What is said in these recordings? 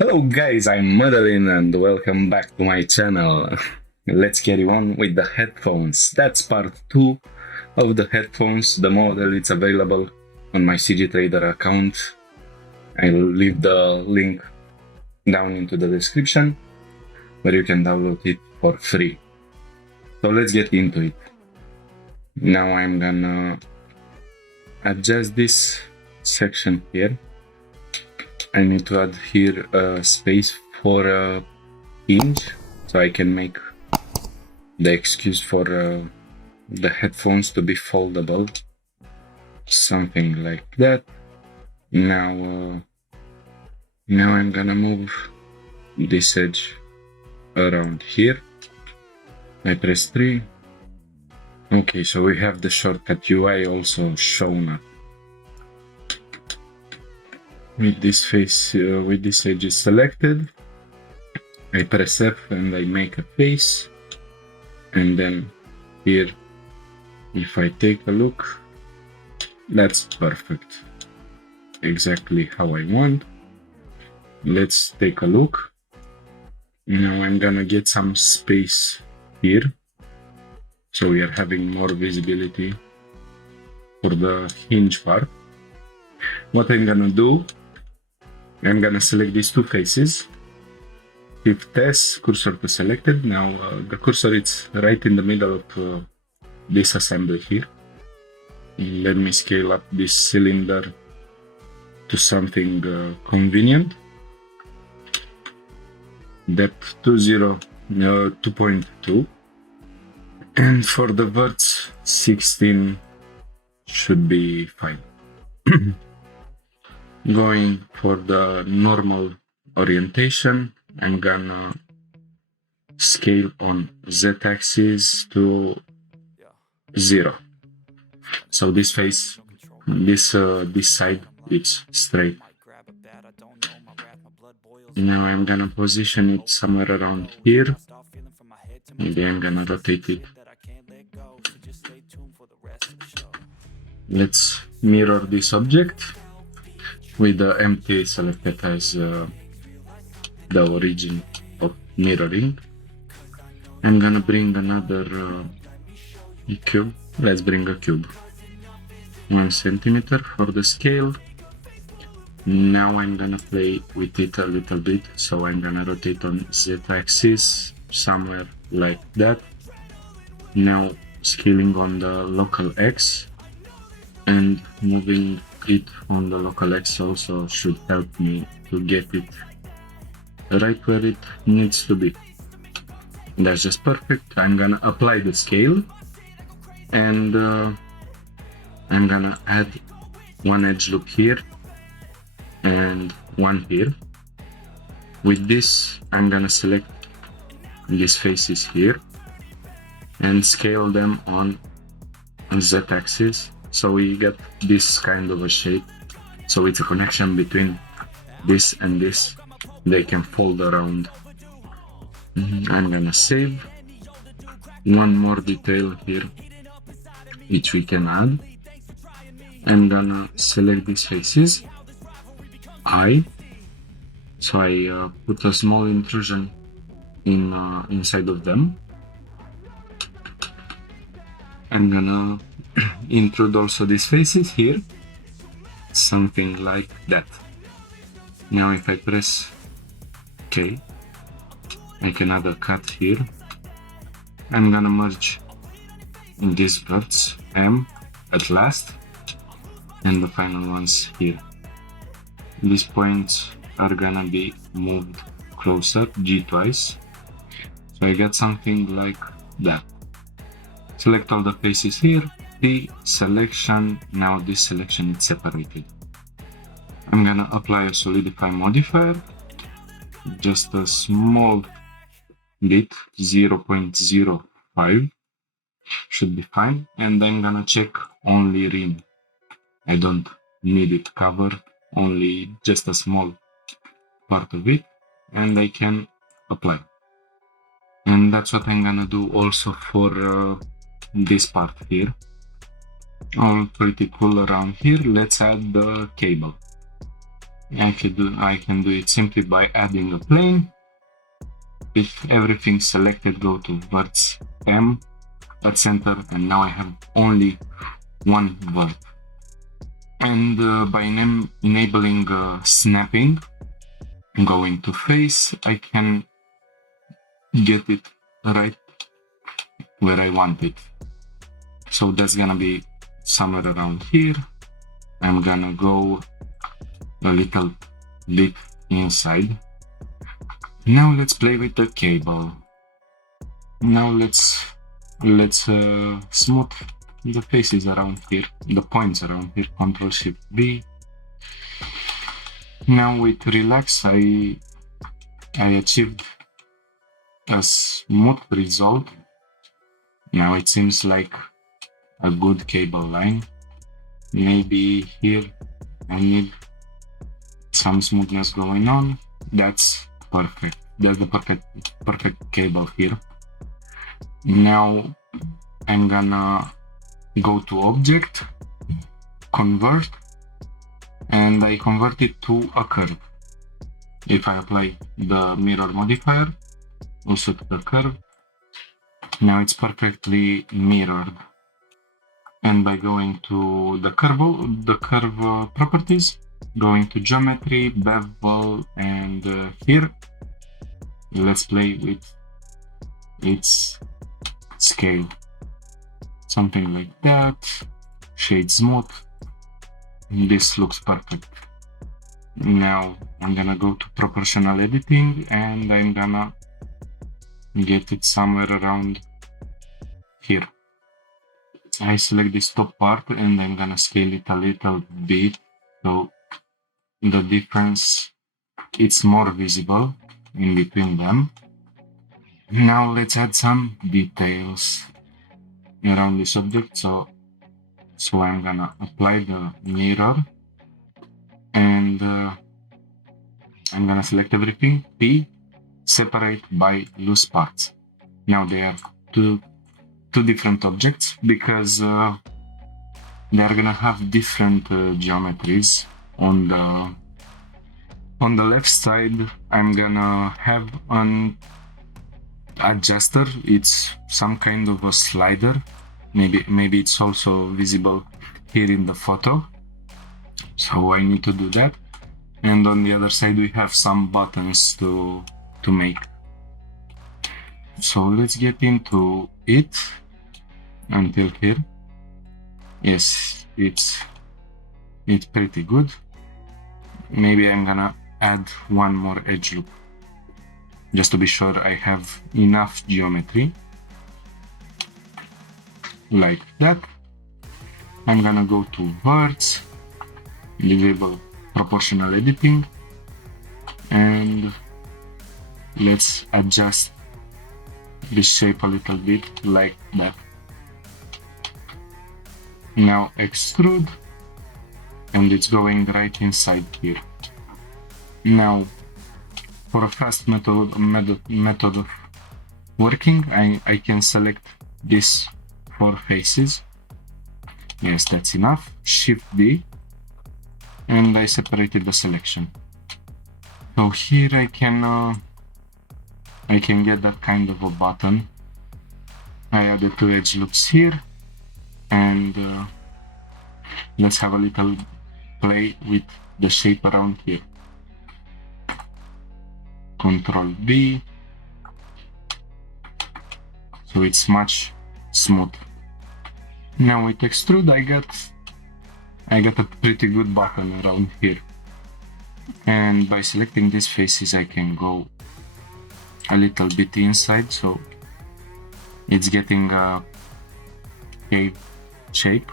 Hello guys, I'm Madeline and welcome back to my channel. Let's carry on with the headphones. That's part 2 of the headphones. The model is available on my CG Trader account. I'll leave the link down into the description where you can download it for free. So let's get into it. Now I'm gonna adjust this section here. I need to add here a space for a hinge, so I can make the excuse for the headphones to be foldable, something like that. Now I'm gonna move this edge around here. I press 3. Okay, so we have the shortcut UI also shown up. With this face, with this edge is selected, I press F and I make a face, and then here, if I take a look, that's perfect, exactly how I want. Let's take a look. Now I'm gonna get some space here, so we are having more visibility for the hinge part. What I'm gonna do, I'm gonna select these two faces, Shift S, cursor to selected. Now the cursor is right in the middle of this assembly here. Let me scale up this cylinder to something convenient. Depth 2.2, and for the verts 16 should be fine. Going for the normal orientation, I'm gonna scale on Z-axis to 0. So this face, this side, it's straight. Now I'm gonna position it somewhere around here. Maybe I'm gonna rotate it. Let's mirror this object with the empty selected as the origin of mirroring. I'm gonna bring another cube. Let's bring a cube. 1 centimeter for the scale. Now I'm gonna play with it a little bit, so I'm gonna rotate on Z-axis somewhere like that. Now scaling on the local X and moving it on the local X also should help me to get it right where it needs to be. That's just perfect. I'm gonna apply the scale, and I'm gonna add one edge loop here and one here. With this, I'm gonna select these faces here and scale them on Z-axis, so we get this kind of a shape. So it's a connection between this and this. They can fold around. I'm gonna save. One more detail here which we can add. I'm gonna select these faces, so I put a small intrusion in inside of them. I'm gonna intrude also these faces here, something like that. Now if I press K, I can add a cut here. I'm gonna merge in these verts M at last, and the final ones here. These points are gonna be moved closer, G twice, so I get something like that. Select all the faces here, P selection. Now this selection is separated. I'm gonna apply a solidify modifier, just a small bit, 0.05 should be fine, and I'm gonna check only rim. I don't need it covered, only just a small part of it, and I can apply. And that's what I'm gonna do also for this part here. All pretty cool around here. Let's add the cable. I can do it simply by adding a plane. With everything selected, go to verts M at center, and now I have only one vert. And by enabling snapping, going to face, I can get it right where I want it. So that's gonna be somewhere around here. I'm gonna go a little bit inside. Now let's play with the cable. Now let's smooth the faces around here, the points around here. Ctrl Shift B. Now with relax, I achieved a smooth result. Now it seems like a good cable line. Maybe here I need some smoothness going on. That's perfect. That's the perfect cable here. Now I'm gonna go to object, convert, and I convert it to a curve. If I apply the mirror modifier also to the curve, now it's perfectly mirrored. And by going to the curve properties, going to geometry, bevel, and here, let's play with its scale. Something like that. Shade smooth. This looks perfect. Now I'm gonna go to proportional editing, and I'm gonna get it somewhere around here. I select this top part and I'm gonna scale it a little bit, so the difference it's more visible in between them. Now let's add some details around this object. So I'm gonna apply the mirror, and I'm gonna select everything, P, separate by loose parts. Now they are two different objects because they are gonna have different geometries. On the left side, I'm gonna have an adjuster. It's some kind of a slider. Maybe it's also visible here in the photo. So I need to do that. And on the other side, we have some buttons to make. So let's get into it until here. Yes, it's pretty good. Maybe I'm gonna add one more edge loop just to be sure I have enough geometry. Like that. I'm gonna go to verts, disable proportional editing, and let's adjust this shape a little bit like that. Now extrude, and it's going right inside here. Now for a fast method of working, I can select these 4 faces. Yes, that's enough. Shift D, and I separated the selection. So here I can get that kind of a button. I added 2 edge loops here, and let's have a little play with the shape around here. Control B, so it's much smooth. Now with extrude, I got a pretty good button around here, and by selecting these faces, I can go a little bit inside, so it's getting a cave shape,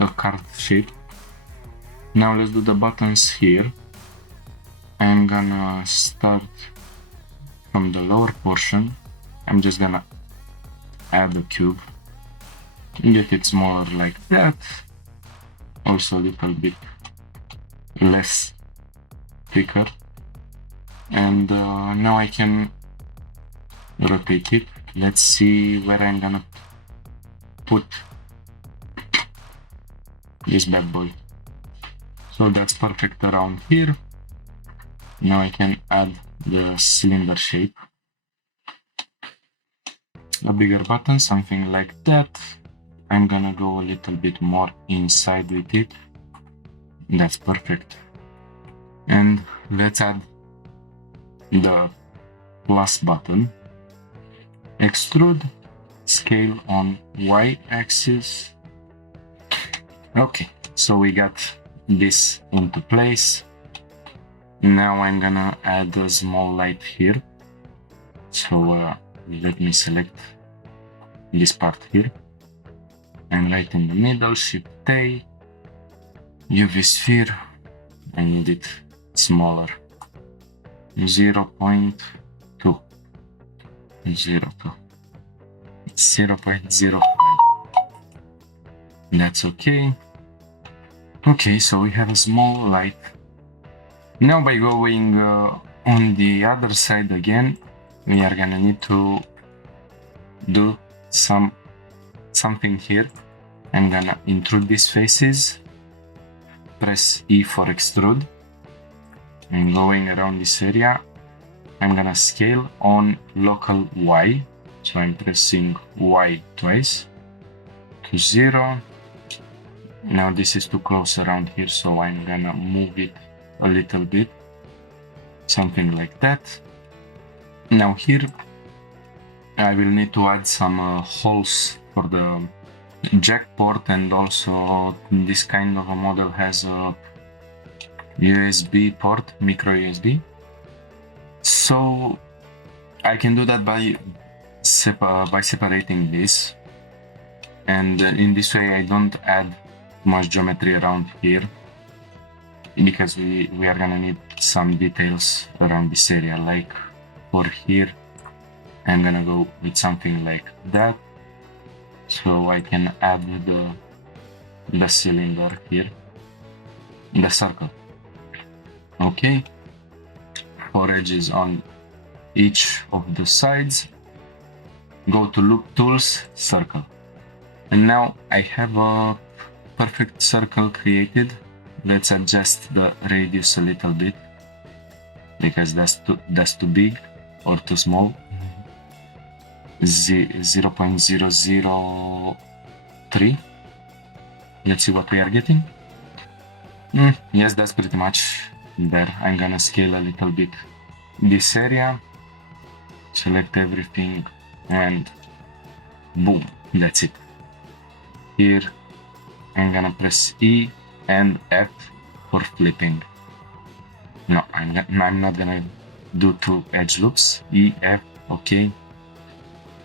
a carved shape. Now let's do the buttons here. I'm gonna start from the lower portion. I'm just gonna add a cube, get it smaller like that, also a little bit less thicker, and now I can rotate it. Let's see where I'm gonna put this bad boy. So that's perfect around here. Now I can add the cylinder shape. A bigger button, something like that. I'm gonna go a little bit more inside with it. That's perfect. And let's add the plus button. Extrude, scale on y-axis. Okay, so we got this into place. Now I'm gonna add a small light here. So let me select this part here. And right in the middle, Shift A, UV sphere. I need it smaller. 0.2. 0.05. That's okay. Okay, so we have a small light. Now by going on the other side again, we are gonna need to do something here. I'm gonna intrude these faces, press E for extrude, and going around this area, I'm gonna scale on local Y. So I'm pressing Y twice to 0. Now this is too close around here, so I'm gonna move it a little bit, something like that. Now here I will need to add some holes for the jack port, and also this kind of a model has a USB port, micro USB. So I can do that by separating this, and in this way I don't add much geometry around here, because we are gonna need some details around this area. Like for here, I'm gonna go with something like that, so I can add the cylinder here, the circle. Okay, 4 edges on each of the sides. Go to Loop Tools, Circle. And now I have a perfect circle created. Let's adjust the radius a little bit, because that's too big or too small. 0.003. Let's see what we are getting. Yes, that's pretty much there. I'm gonna scale a little bit this area, select everything, and boom, that's it. Here I'm gonna press E and F for flipping. No, I'm not gonna do 2 edge loops. E, F, okay.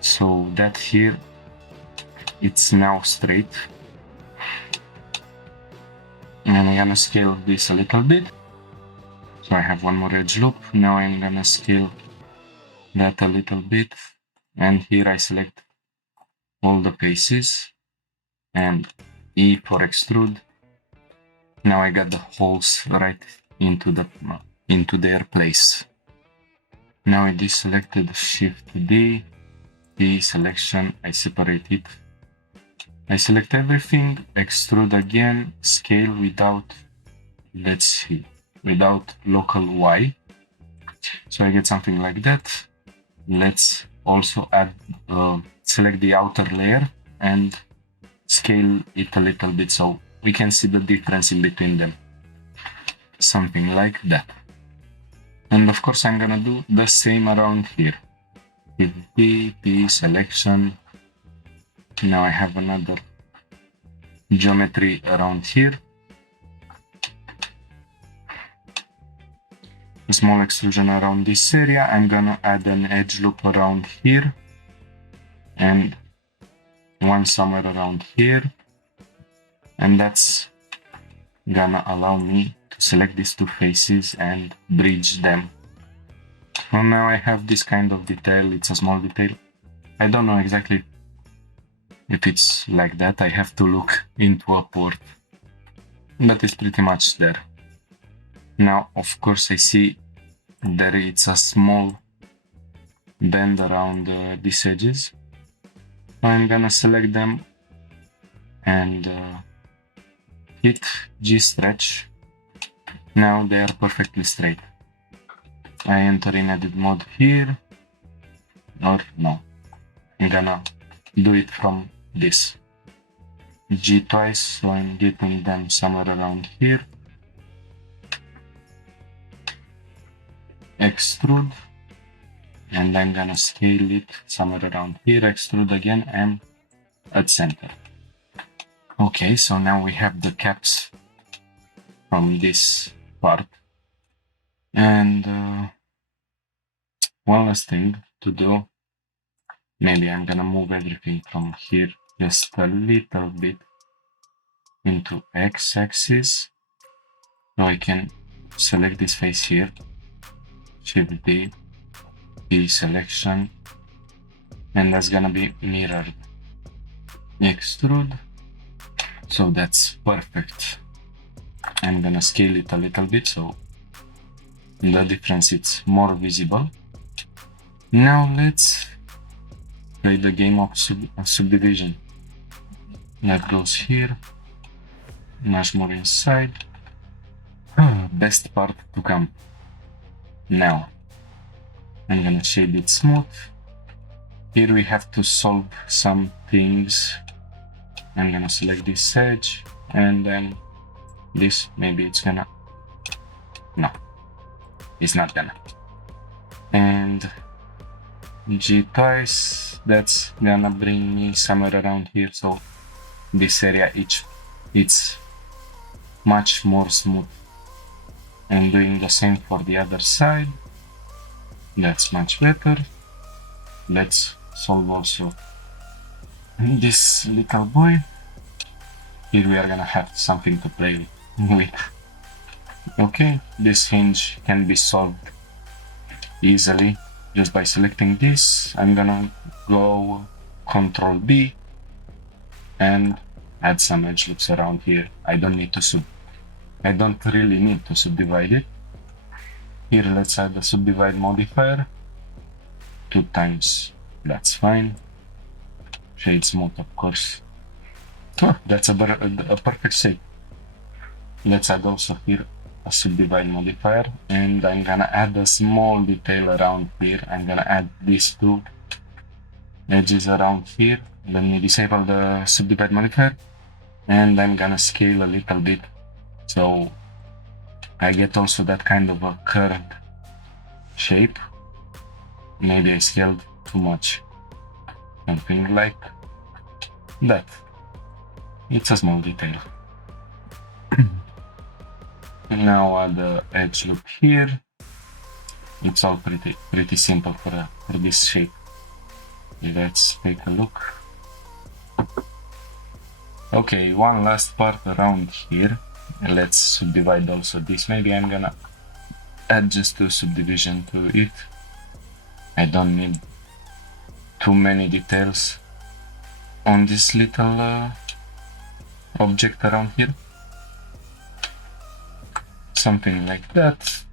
So that here, it's now straight. And I'm gonna scale this a little bit. So I have one more edge loop. Now I'm gonna scale that a little bit. And here I select all the faces and E for extrude. Now I got the holes right into their place. Now I deselected, Shift D, D selection, I separate it. I select everything, extrude again, scale without, let's see, without local Y. So I get something like that. Let's also add, select the outer layer and scale it a little bit so we can see the difference in between them. Something like that. And of course I'm gonna do the same around here. P, selection. Now I have another geometry around here. A small extrusion around this area. I'm gonna add an edge loop around here and one somewhere around here, and that's gonna allow me to select these 2 faces and bridge them. So now I have this kind of detail. It's a small detail. I don't know exactly if it's like that. I have to look into a port, but it's pretty much there. Now, of course, I see there it's a small bend around these edges. I'm gonna select them and hit G stretch. Now they are perfectly straight. I enter in edit mode here, or no, I'm gonna do it from this. G twice, so I'm getting them somewhere around here. Extrude, and I'm gonna scale it somewhere around here. Extrude again and at center. Okay, so now we have the caps from this part. And one last thing to do. Maybe I'm gonna move everything from here just a little bit into x-axis, so I can select this face here, Shift D, selection, and that's gonna be mirrored. Extrude, so that's perfect. I'm gonna scale it a little bit so the difference is more visible. Now let's play the game of subdivision. That goes here, much more inside. Best part to come. Now I'm gonna shade it smooth. Here we have to solve some things. I'm gonna select this edge, and then this, maybe it's gonna, no, it's not gonna. And G twice, that's gonna bring me somewhere around here, so this area it's much more smooth. And doing the same for the other side, that's much better. Let's solve also this little boy. Here we are gonna have something to play with. Okay, this hinge can be solved easily just by selecting this. I'm gonna go Ctrl B and add some edge loops around here. I don't really need to subdivide it. Here let's add the subdivide modifier 2 times, that's fine. Shade smooth, of course. Oh, that's a perfect shape. Let's add also here a subdivide modifier, and I'm gonna add a small detail around here. I'm gonna add these 2 edges around here. Let me disable the subdivide modifier, and I'm gonna scale a little bit so I get also that kind of a curved shape. Maybe I scaled too much. Something like that. It's a small detail. Now add the edge loop here. It's all pretty simple for this shape. Let's take a look. Okay, one last part around here. Let's subdivide also this. Maybe I'm gonna add just 2 subdivision to it. I don't need too many details on this little object around here. Something like that.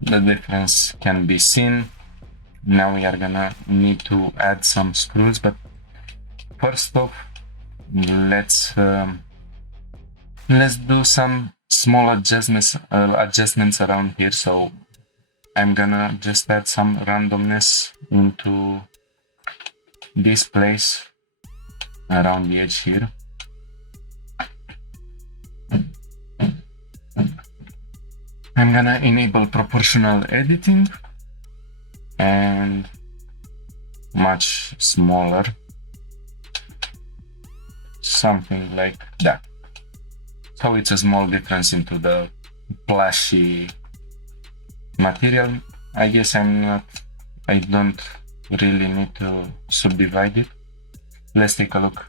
The difference can be seen. Now we are gonna need to add some screws, but first off, let's do some small adjustments around here. So I'm gonna just add some randomness into this place around the edge here. I'm gonna enable proportional editing and much smaller, something like that. So it's a small difference into the plushy material. I guess I don't really need to subdivide it. Let's take a look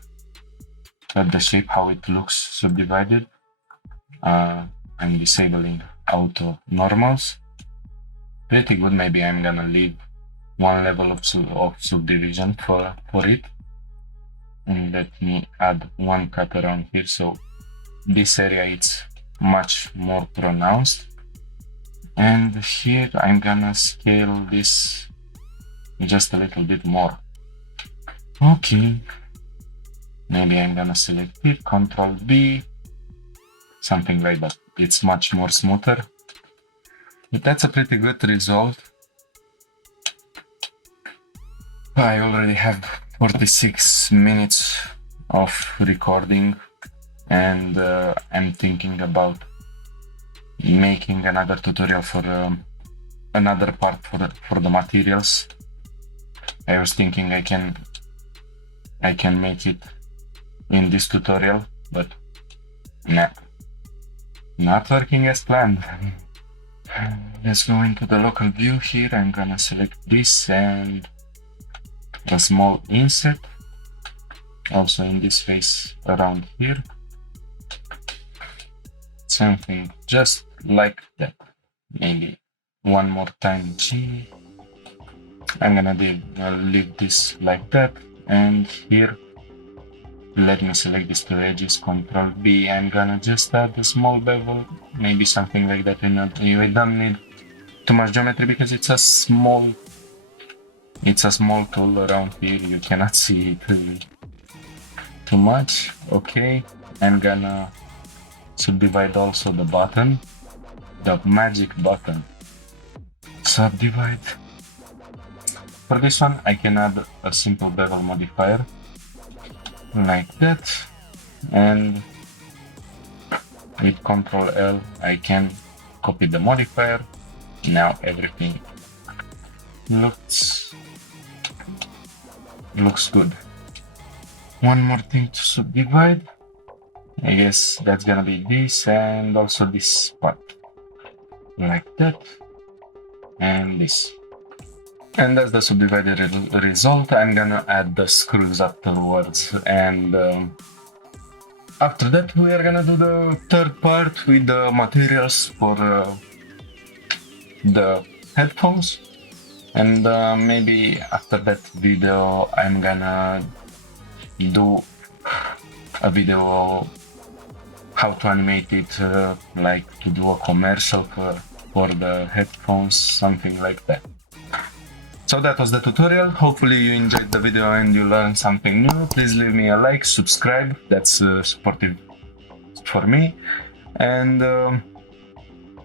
at the shape, how it looks subdivided. I'm disabling auto normals. Pretty good. Maybe I'm gonna leave one level of subdivision for it. And let me add one cut around here, so this area it's much more pronounced. And here I'm gonna scale this just a little bit more. Okay, maybe I'm gonna select it, Ctrl B, something like that. It's much more smoother. But that's a pretty good result. I already have 46 minutes of recording, and I'm thinking about making another tutorial for another part for the materials. I was thinking I can make it in this tutorial, but nah, not working as planned. Let's go into the local view here. I'm gonna select this and a small inset, also in this face around here, something just like that. Maybe one more time G. I'm gonna leave this like that, and here let me select these two edges, Ctrl B. I'm gonna just add a small bevel, maybe something like that. I don't need too much geometry because it's a small tool around here. You cannot see it really too much. Okay, I'm gonna subdivide also the button, the magic button. Subdivide. For this one, I can add a simple bevel modifier like that, and with Ctrl L, I can copy the modifier. Now everything looks good. One more thing to subdivide. I guess that's gonna be this, and also this part, like that, and this. And that's the subdivided result. I'm gonna add the screws afterwards, and after that we are gonna do the third part with the materials for the headphones. And maybe after that video I'm gonna do a video how to animate it, like to do a commercial for the headphones, something like that. So that was the tutorial. Hopefully you enjoyed the video and you learned something new. Please leave me a like, subscribe, that's supportive for me, and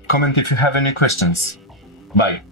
comment if you have any questions. Bye.